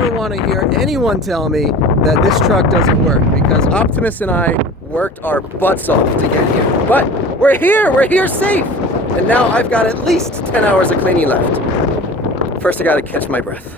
ever want to hear anyone tell me that this truck doesn't work, because Optimus and I worked our butts off to get here. But we're here safe! And now I've got at least 10 hours of cleaning left. First I gotta catch my breath.